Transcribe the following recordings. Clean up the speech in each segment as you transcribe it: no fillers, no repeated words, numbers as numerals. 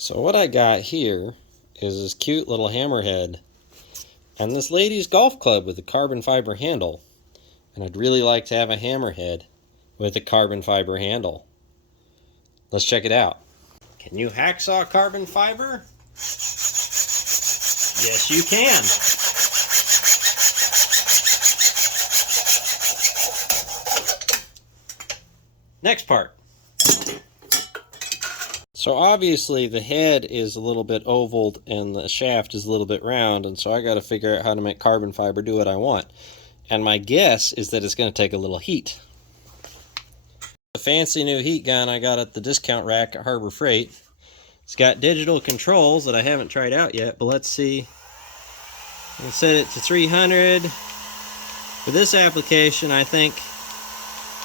So what I got here is this cute little hammerhead and this lady's golf club with a carbon fiber handle. And I'd really like to have a hammerhead with a carbon fiber handle. Let's check it out. Can you hacksaw carbon fiber? Yes, you can. Next part. So obviously the head is a little bit ovaled and the shaft is a little bit round, and so I got to figure out how to make carbon fiber do what I want. And my guess is that it's going to take a little heat. The fancy new heat gun I got at the discount rack at Harbor Freight. It's got digital controls that I haven't tried out yet, but let's see. I can set it to 300. For this application, I think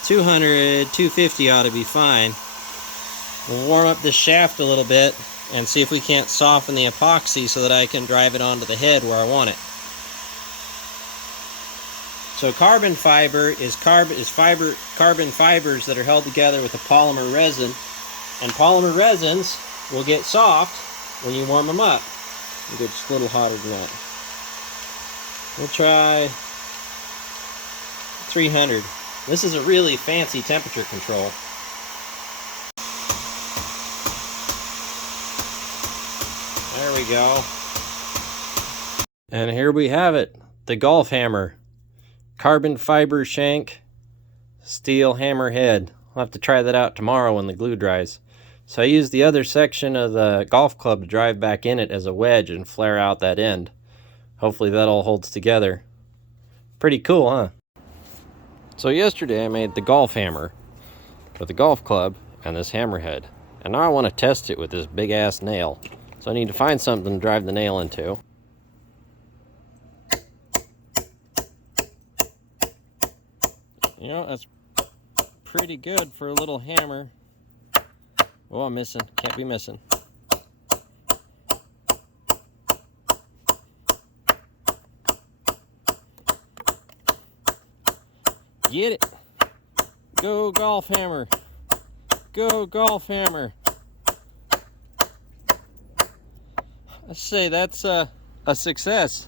200, 250 ought to be fine. We'll warm up this shaft a little bit and see if we can't soften the epoxy so that I can drive it onto the head where I want it. So carbon fiber is carbon fibers that are held together with a polymer resin, and polymer resins will get soft when you warm them up. It'll get just a little hotter than that. We'll try 300. This is a really fancy temperature control. There we go. And here we have it, the golf hammer. Carbon fiber shank, steel hammer head. I'll have to try that out tomorrow when the glue dries. So I used the other section of the golf club to drive back in it as a wedge and flare out that end. Hopefully that all holds together. Pretty cool, huh? So yesterday I made the golf hammer with a golf club and this hammerhead. And now I want to test it with this big ass nail. So I need to find something to drive the nail into. You know, that's pretty good for a little hammer. Oh, I'm missing. Can't be missing. Get it. Go golf hammer. Go golf hammer. I say that's a success.